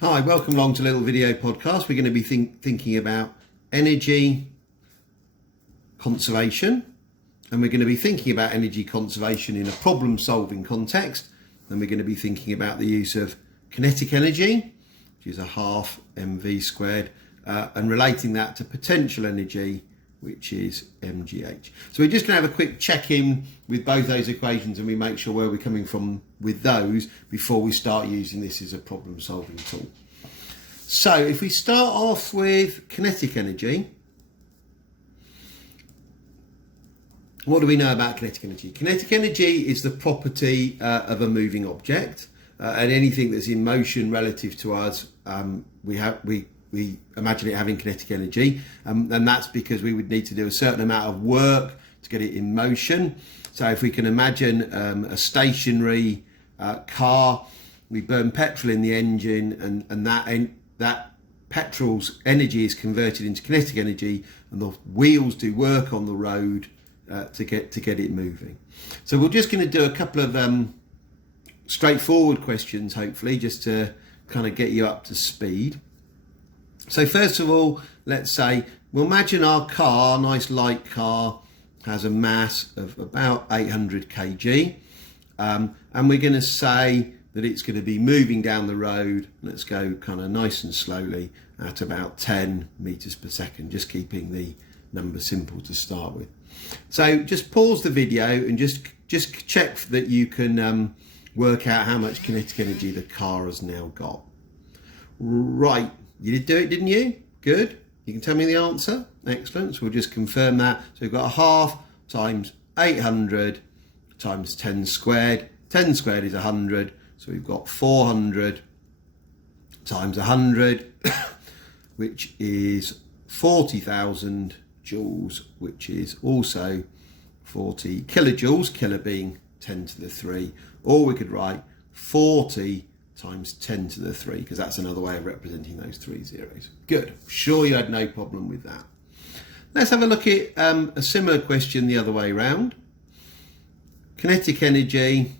Hi, welcome along to a little video podcast. We're going to be thinking about energy conservation, and we're going to be thinking about energy conservation in a problem-solving context. And we're going to be thinking about the use of kinetic energy, which is a half mv squared, and relating that to potential energy, which is mgh. So we're just going to have a quick check-in with both those equations, and we make sure where we're coming from with those before we start using this as a problem-solving tool. So if we start off with kinetic energy, what do we know about kinetic energy? Kinetic energy is the property of a moving object, and anything that's in motion relative to us, we imagine it having kinetic energy, and that's because we would need to do a certain amount of work to get it in motion. So if we can imagine a stationary car, we burn petrol in the engine, and that petrol's energy is converted into kinetic energy, and the wheels do work on the road to get it moving. So we're just going to do a couple of straightforward questions, hopefully, just to kind of get you up to speed. So first of all, let's say we'll imagine our car, nice light car, has a mass of about 800 kg, and we're going to say that it's going to be moving down the road. Let's go kind of nice and slowly at about 10 meters per second, just keeping the number simple to start with. So just pause the video and just check that you can work out how much kinetic energy the car has now got. Right, you did do it, didn't you? Good. You can tell me the answer. Excellent. So we'll just confirm that. So we've got a half times 800 times 10 squared. 10 squared is 100. So we've got 400 times 100, which is 40,000 joules, which is also 40 kilojoules, kilo being 10 to the 3. Or we could write 40 times 10 to the 3, because that's another way of representing those three zeros. Good. Sure you had no problem with that. Let's have a look at a similar question the other way around. Kinetic energy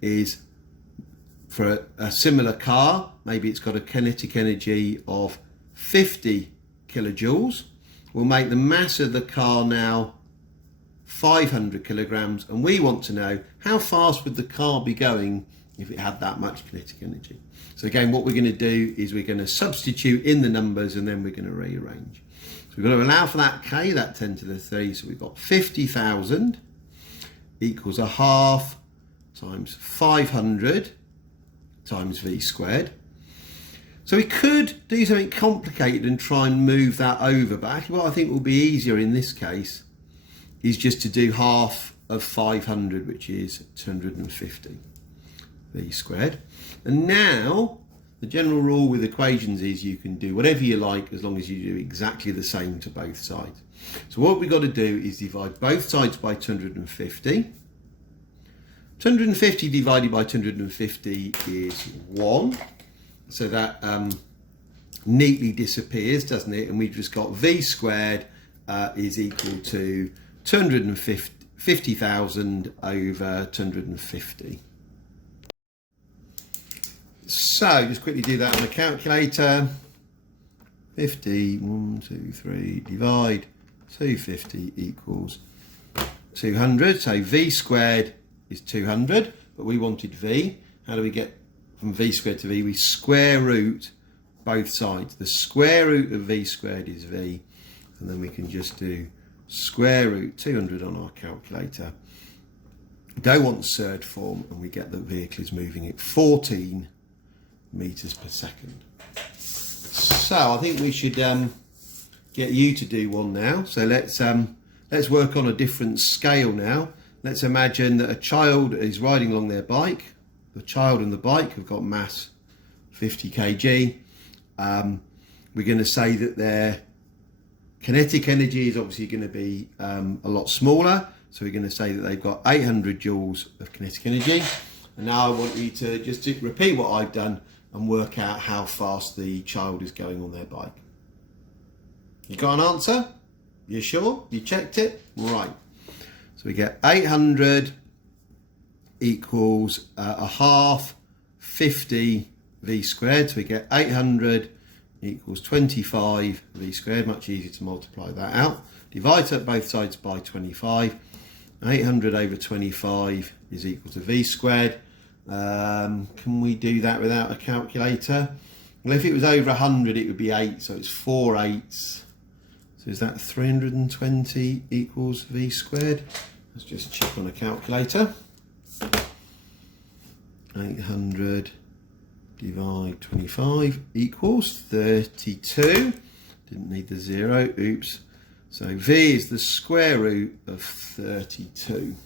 is for a similar car. Maybe it's got a kinetic energy of 50 kilojoules. We'll make the mass of the car now 500 kilograms, and we want to know how fast would the car be going if it had that much kinetic energy. So again, what we're going to do is we're going to substitute in the numbers, and then we're going to rearrange. So we're going to allow for that k, that 10 to the 3. So we've got 50,000 equals a half times 500 times v squared. So we could do something complicated and try and move that over, but actually what I think will be easier in this case is just to do half of 500, which is 250 v squared. And now the general rule with equations is you can do whatever you like as long as you do exactly the same to both sides. So what we've got to do is divide both sides by 250. 250 divided by 250 is 1. So that neatly disappears, doesn't it? And we've just got v squared is equal to 250,000 over 250. So just quickly do that on a calculator. 50, 1, 2, 3, divide 250 equals 200. So v squared is 200, but we wanted v. How do we get from v squared to v? We square root both sides. The square root of v squared is v, and then we can just do square root 200 on our calculator. Go on surd form, and we get the vehicle is moving at 14 meters per second. So I think we should get you to do one now. So let's work on a different scale now. Let's imagine that a child is riding along their bike. The child and the bike have got mass 50 kg. We're going to say that their kinetic energy is obviously going to be a lot smaller. So we're going to say that they've got 800 joules of kinetic energy. And now I want you to just repeat what I've done and work out how fast the child is going on their bike. You got an answer? You sure? You checked it? Right. So we get 800 equals a half 50 v squared. So we get 800 equals 25 v squared. Much easier to multiply that out. Divide up both sides by 25. 800 over 25 is equal to v squared. Can we do that without a calculator? Well, if it was over 100, it would be 8, so it's 4 eighths. So is that 320 equals v squared? Let's just check on a calculator. 800 divide 25 equals 32. Didn't need the 0, oops. So v is the square root of 32.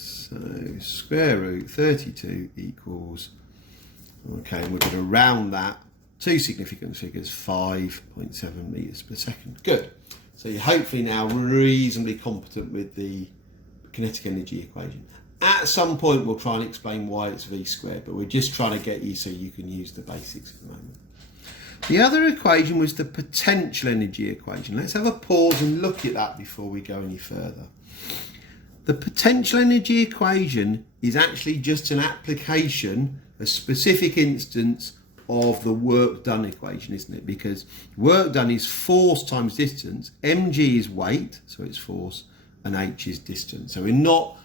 So square root 32 equals, okay, and we're going to round that to significant figures, 5.7 meters per second. Good. So you're hopefully now reasonably competent with the kinetic energy equation. At some point we'll try and explain why it's v squared, but we're just trying to get you so you can use the basics at the moment. The other equation was the potential energy equation. Let's have a pause and look at that before we go any further. The potential energy equation is actually just an application, a specific instance of the work done equation, isn't it? Because work done is force times distance, mg is weight, so it's force, and h is distance. So we know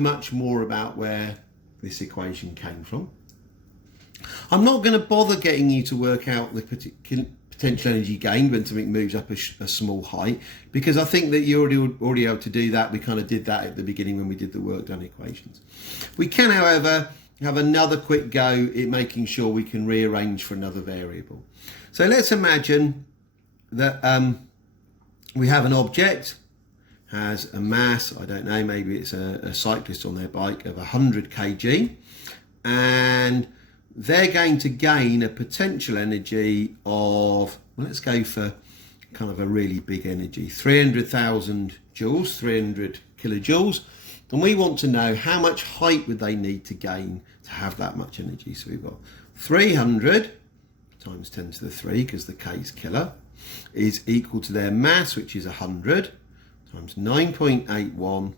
much more about where this equation came from. I'm not going to bother getting you to work out the potential energy gained when something moves up a small height, because I think that you're already able to do that. We kind of did that at the beginning when we did the work done equations. We can, however, have another quick go at making sure we can rearrange for another variable. So let's imagine that we have an object, has a mass, I don't know, maybe it's a cyclist on their bike, of 100 kg, and they're going to gain a potential energy of, well, let's go for kind of a really big energy, 300,000 joules, 300 kilojoules. And we want to know how much height would they need to gain to have that much energy. So we've got 300 times 10 to the 3, because the k is killer, is equal to their mass, which is 100, times 9.81.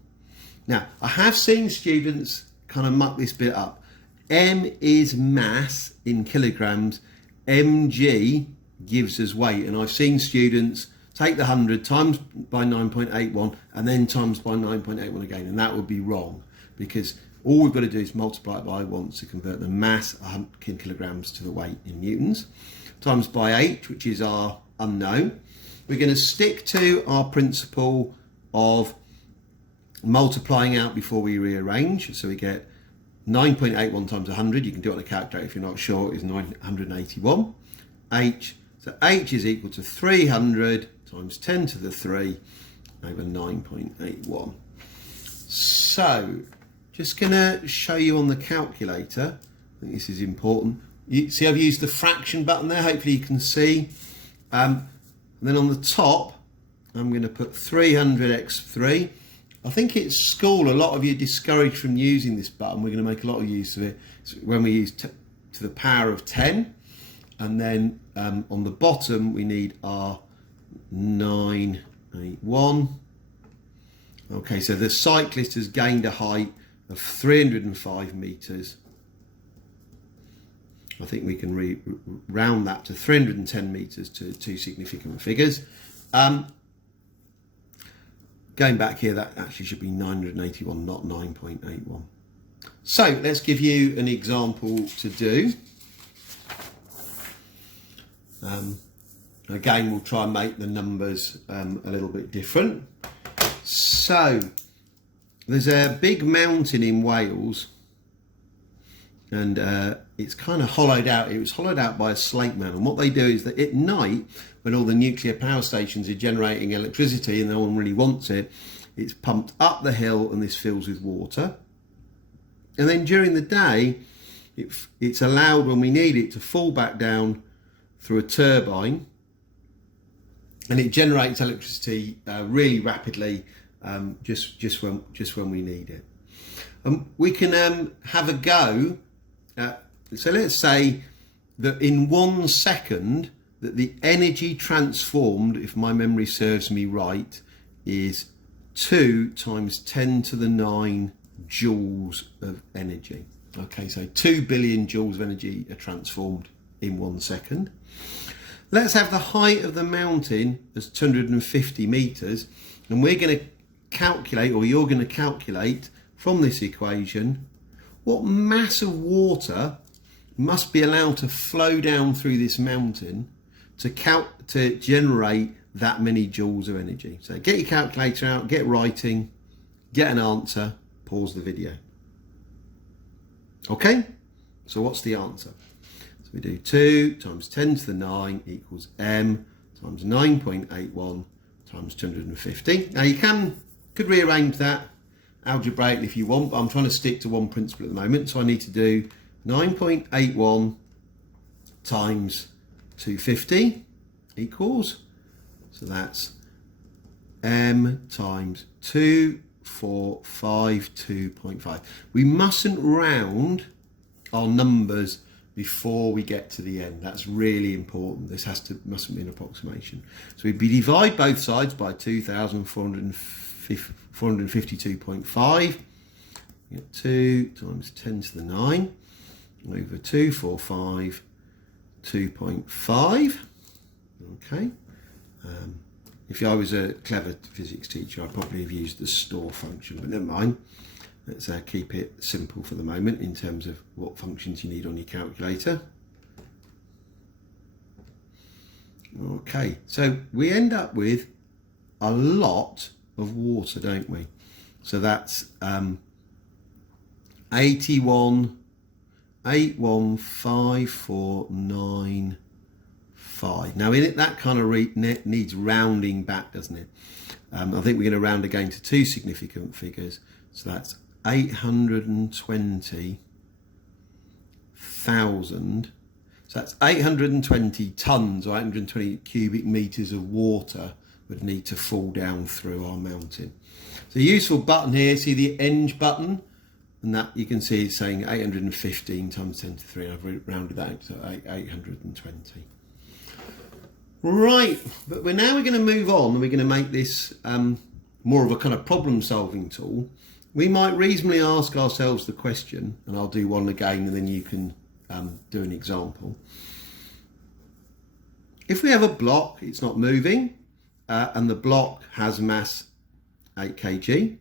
Now, I have seen students kind of muck this bit up. M is mass in kilograms, mg gives us weight, and I've seen students take the 100 times by 9.81 and then times by 9.81 again, and that would be wrong, because all we've got to do is multiply it by once to convert the mass in kilograms to the weight in newtons, times by h, which is our unknown. We're going to stick to our principle of multiplying out before we rearrange, so we get 9.81 times 100, you can do it on a calculator if you're not sure, is 981. H, so H is equal to 300 times 10 to the 3 over 9.81. So, just going to show you on the calculator, I think this is important. You see I've used the fraction button there, hopefully you can see. And then on the top, I'm going to put 300x3. I think at school, a lot of you are discouraged from using this button. We're going to make a lot of use of it when we use to the power of 10. And then on the bottom, we need our 981. Okay, so the cyclist has gained a height of 305 meters. I think we can round that to 310 meters to two significant figures. Going back here, that actually should be 981, not 9.81. So let's give you an example to do. Again, we'll try and make the numbers a little bit different. So there's a big mountain in Wales, and it's kind of hollowed out. It was hollowed out by a slate man, and what they do is that at night, when all the nuclear power stations are generating electricity and no one really wants it, it's pumped up the hill and this fills with water. And then during the day, it's allowed, when we need it, to fall back down through a turbine, and it generates electricity really rapidly, just when we need it. We can have a go at, so let's say that in 1 second that the energy transformed, if my memory serves me right, is 2 times 10 to the 9 joules of energy. Okay, so 2 billion joules of energy are transformed in 1 second. Let's have the height of the mountain as 250 meters, and we're going to calculate, or you're going to calculate from this equation, what mass of water must be allowed to flow down through this mountain to generate that many joules of energy. So get your calculator out, get writing, get an answer, pause the video. Okay, so what's the answer? So we do 2 times 10 to the 9 equals m times 9.81 times 250. Now you could rearrange that algebraically if you want, but I'm trying to stick to one principle at the moment. So I need to do 9.81 times 250 equals, so that's m times 2452.5. We mustn't round our numbers before we get to the end. That's really important. This mustn't be an approximation. So we divide both sides by 2452.5. We get 2 times 10 to the 9 over 2452.5. Okay. If I was a clever physics teacher, I'd probably have used the store function, but never mind. Let's keep it simple for the moment in terms of what functions you need on your calculator. Okay, so we end up with a lot of water, don't we? So that's 81,815,495. Now in it, that kind of needs rounding back, doesn't it? I think we're going to round again to 2 significant figures. So that's 820,000. So that's 820 tons or 820 cubic meters of water would need to fall down through our mountain. So a useful button here, see the eng button? And that you can see it's saying 815 times 10 to the 3. I've rounded that out to 820. Right, but we're going to move on and we're going to make this more of a kind of problem solving tool. We might reasonably ask ourselves the question, and I'll do one again and then you can do an example. If we have a block, it's not moving, and the block has mass 8 kg,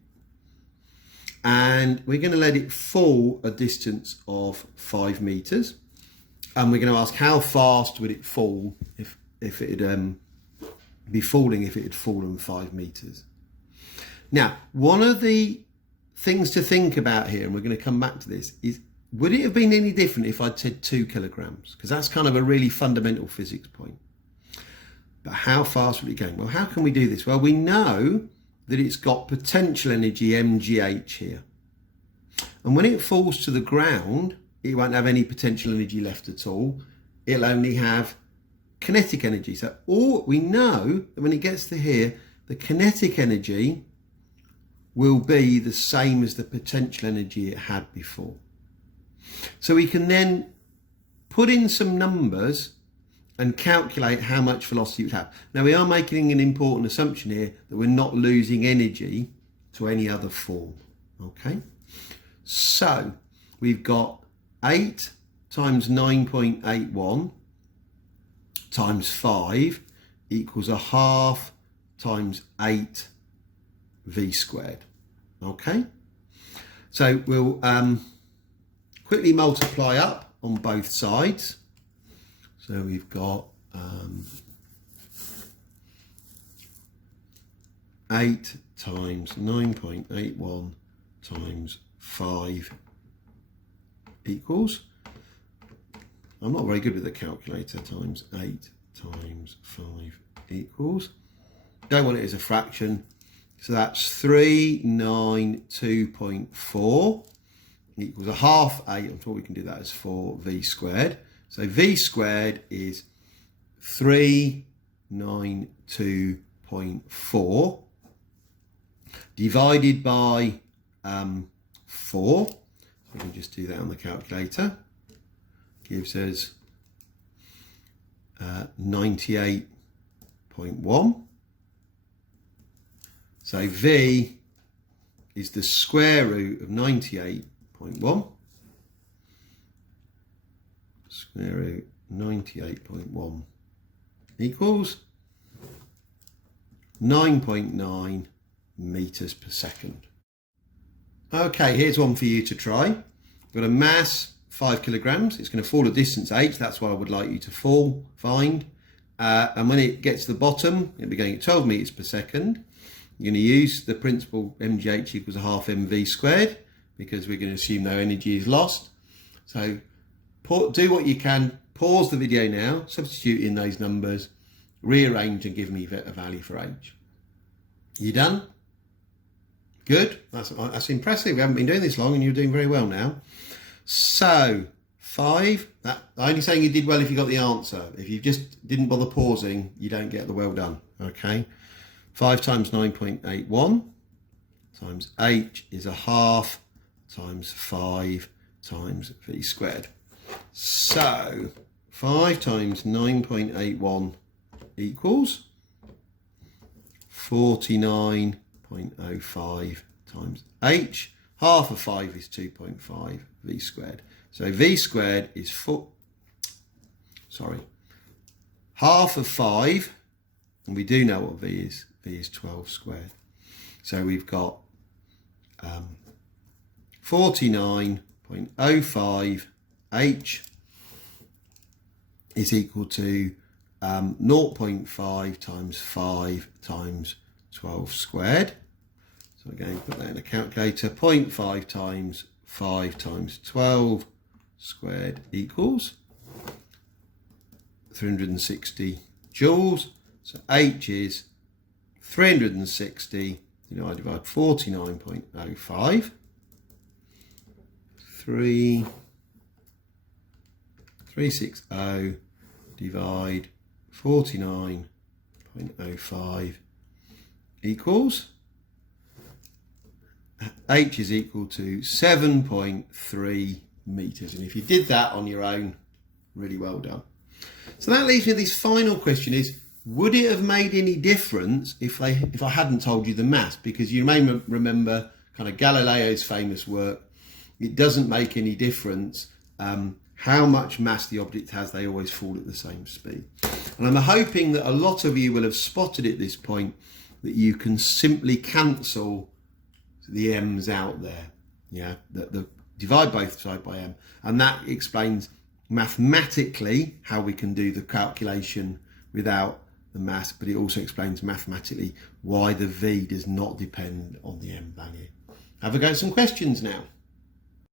and we're going to let it fall a distance of 5 meters, and we're going to ask how fast would it fall if it'd be falling if it had fallen 5 meters. Now, one of the things to think about here, and we're going to come back to this, is would it have been any different if I'd said 2 kilograms? Because that's kind of a really fundamental physics point. But how fast would it go? Well, how can we do this? Well, we know that it's got potential energy mgh here. And when it falls to the ground, it won't have any potential energy left at all. It'll only have kinetic energy. So all we know that when it gets to here, the kinetic energy will be the same as the potential energy it had before. So we can then put in some numbers and calculate how much velocity it would have. Now we are making an important assumption here that we're not losing energy to any other form. Okay, so we've got 8 times 9.81 times 5 equals 1/2 times 8 v squared. Okay, so we'll quickly multiply up on both sides. So we've got 8 times 9.81 times 5 equals, I'm not very good with the calculator, times 8 times 5 equals, don't want it as a fraction, so that's 392.4 equals 1/2 8, I'm sure we can do that as 4v squared. So v squared is 392.4 divided by 4. We can just do that on the calculator. Gives us 98.1. So v is the square root of 98.1. square root 98.1 equals 9.9 meters per second. Okay, here's one for you to try. We've got a mass 5 kilograms. It's going to fall a distance h. That's what I would like you to find. And when it gets to the bottom, it'll be going at 12 meters per second. You're going to use the principle mgh equals a half mv squared, because we're going to assume no energy is lost. So do what you can. Pause the video now, substitute in those numbers, rearrange and give me a value for h. You done? Good. That's impressive. We haven't been doing this long and you're doing very well now. So 5, I'm only saying you did well if you got the answer. If you just didn't bother pausing, you don't get the well done. Okay. 5 times 9.81 times h is a half times 5 times v squared. So 5 times 9.81 equals 49.05 times h. Half of 5 is 2.5 v squared. So v squared is half of 5, and we do know what v is. V is 12 squared. So we've got 49.05 h is equal to 0.5 times 5 times 12 squared. So again, put that in a calculator. 0.5 times 5 times 12 squared equals 360 joules. So h is 360 divided by 49.05. 360 divide 49.05 equals h is equal to 7.3 meters. And if you did that on your own, really well done. So that leaves me with this final question is, would it have made any difference if I hadn't told you the mass? Because you may remember kind of Galileo's famous work. It doesn't make any difference how much mass the object has, they always fall at the same speed. And I'm hoping that a lot of you will have spotted at this point that you can simply cancel the m's out there. Yeah, the divide both sides by m. And that explains mathematically how we can do the calculation without the mass, but it also explains mathematically why the v does not depend on the m value. Have a go at some questions now.